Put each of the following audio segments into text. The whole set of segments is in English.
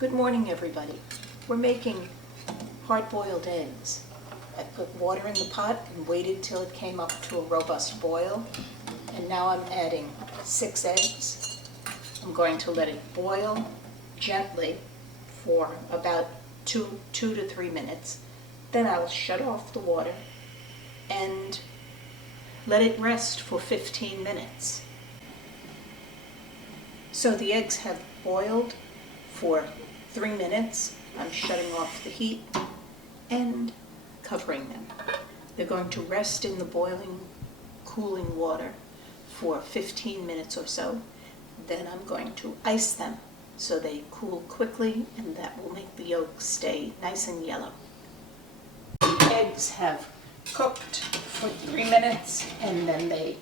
Good morning, everybody. We're making hard-boiled eggs. I put water in the pot and waited till it came up to a robust boil. And now I'm adding 6 eggs. I'm going to let it boil gently for about 2 to 3 minutes. Then I'll shut off the water and let it rest for 15 minutes. So the eggs have boiled for 3 minutes. I'm shutting off the heat and covering them. They're going to rest in the boiling, cooling water for 15 minutes or so. Then I'm going to ice them so they cool quickly, and that will make the yolk stay nice and yellow. The eggs have cooked for 3 minutes, and then they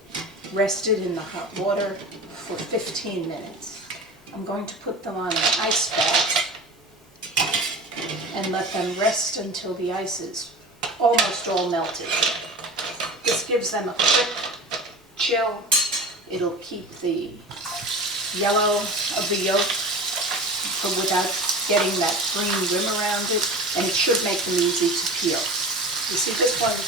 rested in the hot water for 15 minutes. I'm going to put them on an ice bath and let them rest until the ice is almost all melted. This gives them a quick chill. It'll keep the yellow of the yolk without getting that green rim around it, and it should make them easy to peel. You see, this one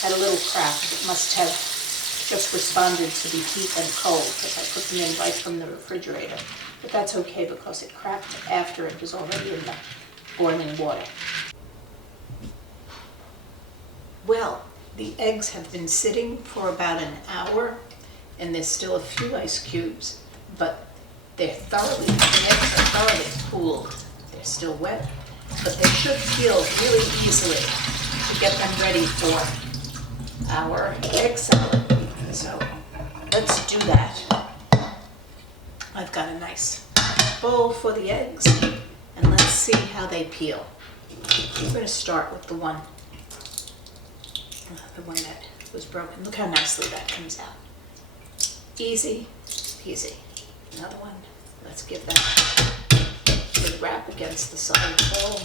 had a little crack. It must have just responded to the heat and cold because I put them in right from the refrigerator. But that's okay because it cracked after it was already in the boiling water. Well, the eggs have been sitting for about an hour, and there's still a few ice cubes, but the eggs are thoroughly cooled. They're still wet, but they should peel really easily to get them ready for our egg salad. So let's do that. I've got a nice bowl for the eggs, and let's see how they peel. I'm going to start with the one that was broken. Look how nicely that comes out. Easy peasy. Another one. Let's give that a good rap against the side of the bowl.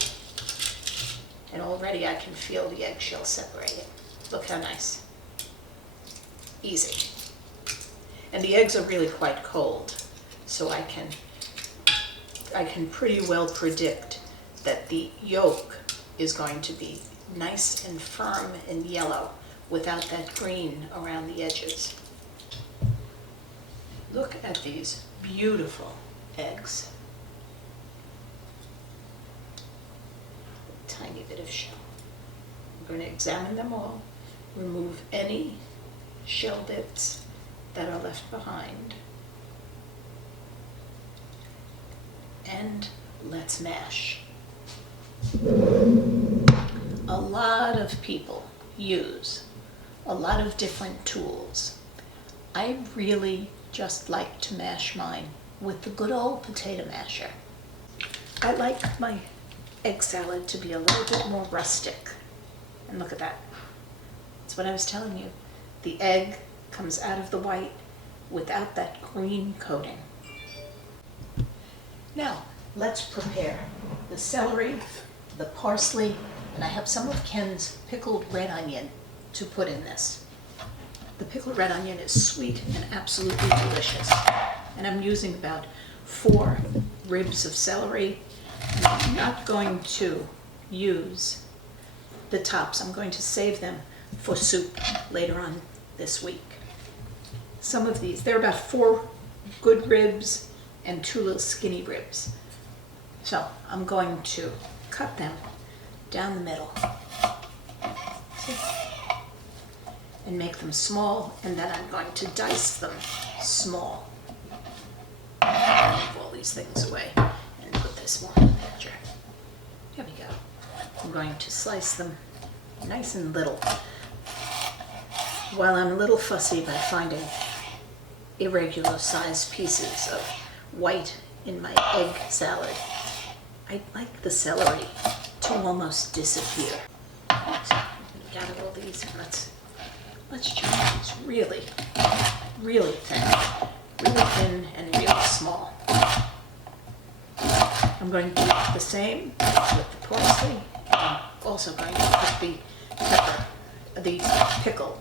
And already I can feel the eggshell separating. Look how nice. Easy. And the eggs are really quite cold, so I can pretty well predict that the yolk is going to be nice and firm and yellow without that green around the edges. Look at these beautiful eggs. A tiny bit of shell. I'm going to examine them all, remove any shell bits that are left behind, and let's mash. A lot of people use a lot of different tools. I really just like to mash mine with the good old potato masher. I like my egg salad to be a little bit more rustic. And look at that. That's what I was telling you. The egg comes out of the white without that green coating. Now, let's prepare the celery, the parsley, and I have some of Ken's pickled red onion to put in this. The pickled red onion is sweet and absolutely delicious. And I'm using about 4 ribs of celery. And I'm not going to use the tops. I'm going to save them for soup later on this week. Some of these, there are about 4 good ribs and 2 little skinny ribs. So I'm going to cut them down the middle. See? And make them small, and then I'm going to dice them small. Move all these things away and put this more in the picture. Here we go. I'm going to slice them nice and little. While I'm a little fussy by finding irregular sized pieces of white in my egg salad, I'd like the celery to almost disappear. So I'm going to gather all these and let's chop these really, really thin and really small. I'm going to do the same with the parsley. I'm also going to put the pickled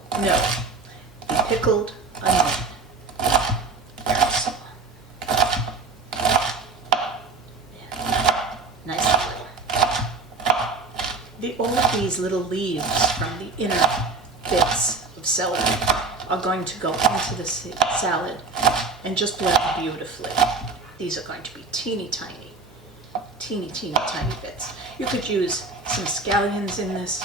onion. Very small. All of these little leaves from the inner bits of celery are going to go into the salad and just blend beautifully. These are going to be teeny tiny bits. You could use some scallions in this,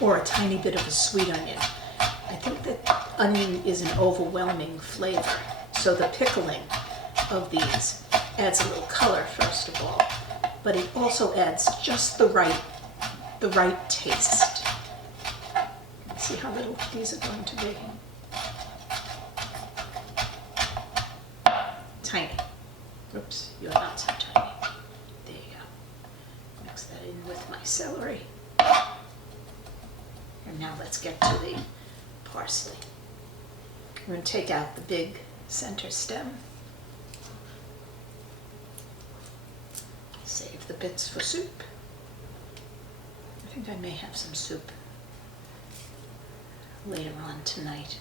or a tiny bit of a sweet onion. I think that onion is an overwhelming flavor, so the pickling of these adds a little color first of all, but it also adds just the right taste. See how little these are going to be? Tiny. Oops, you're not so tiny. There you go. Mix that in with my celery. And now let's get to the parsley. We're going to take out the big center stem. Save the bits for soup. I think I may have some soup later on tonight.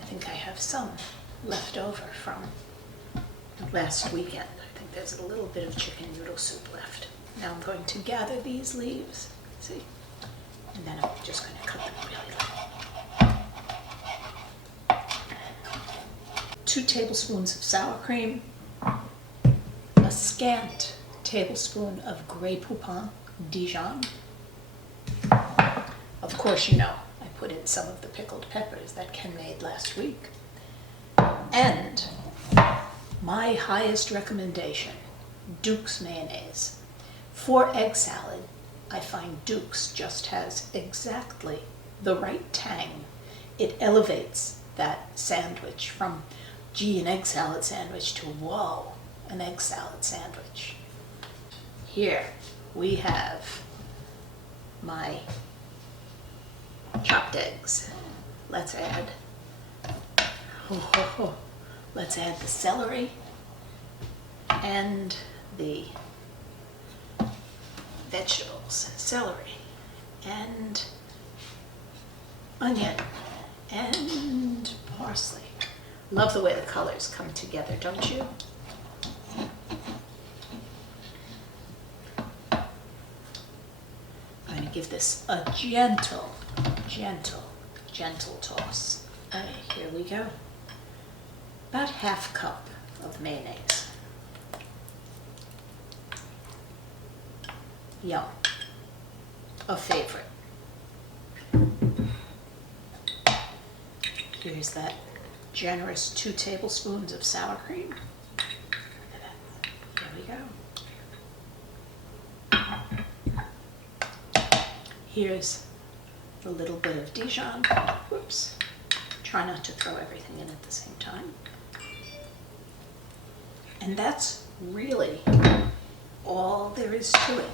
I think I have some left over from last weekend. I think there's a little bit of chicken noodle soup left. Now I'm going to gather these leaves, see? And then I'm just going to cut them really light. 2 tablespoons of sour cream, a scant tablespoon of gray Poupon Dijon. Of course, you know, I put in some of the pickled peppers that Ken made last week. And my highest recommendation, Duke's mayonnaise. For egg salad, I find Duke's just has exactly the right tang. It elevates that sandwich from, gee, an egg salad sandwich to, whoa, an egg salad sandwich. Here we have my chopped eggs. Let's add, let's add the celery and the vegetables. Celery and onion and parsley. Love the way the colors come together, don't you? I'm going to give this a gentle toss. Here we go. About ½ cup of mayonnaise. Yum. A favorite. Here's that generous 2 tablespoons of sour cream. There we go. Here's a little bit of Dijon. Whoops. Try not to throw everything in at the same time. And that's really all there is to it.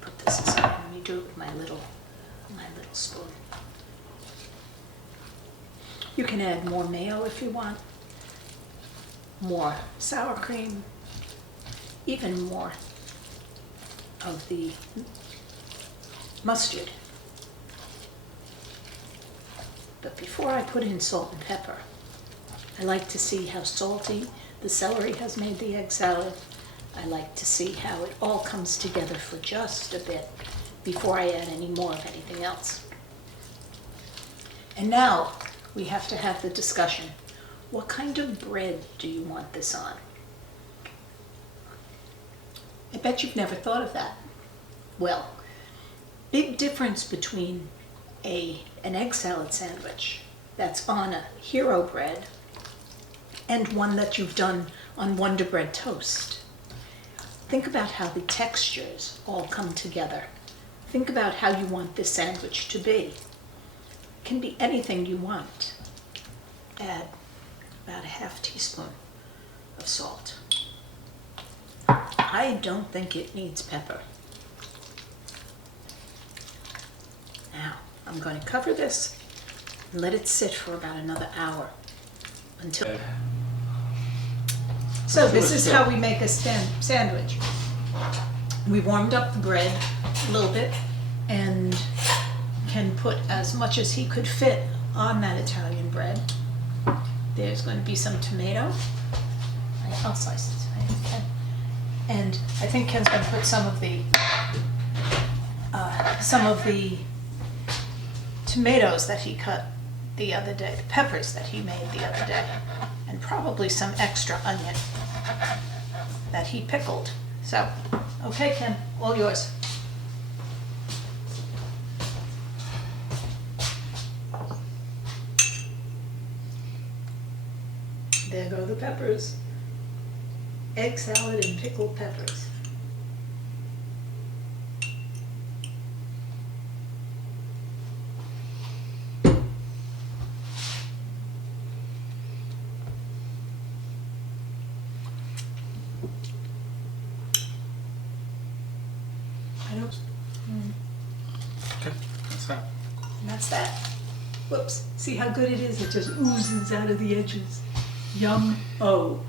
Put this aside. Let me do it with my little spoon. You can add more mayo if you want, more sour cream, even more of the mustard. But before I put in salt and pepper, I like to see how salty the celery has made the egg salad. I like to see how it all comes together for just a bit before I add any more of anything else. And now we have to have the discussion. What kind of bread do you want this on? I bet you've never thought of that. Well, big difference between an egg salad sandwich that's on a hero bread and one that you've done on Wonder Bread toast. Think about how the textures all come together. Think about how you want this sandwich to be. It can be anything you want. Add about a ½ teaspoon of salt. I don't think it needs pepper. Now, I'm going to cover this and let it sit for about another hour until... So this is how we make a sandwich. We warmed up the bread a little bit and can put as much as he could fit on that Italian bread. There's going to be some tomato. I'll slice it. And I think Ken's going to put some of the some of the tomatoes that he cut the other day, the peppers that he made the other day, and probably some extra onion that he pickled. So, okay, Ken, all yours. There go the peppers. Egg salad and pickled peppers. I don't. Okay, that's that. And that's that. Whoops. See how good it is? It just oozes out of the edges. Yum-o.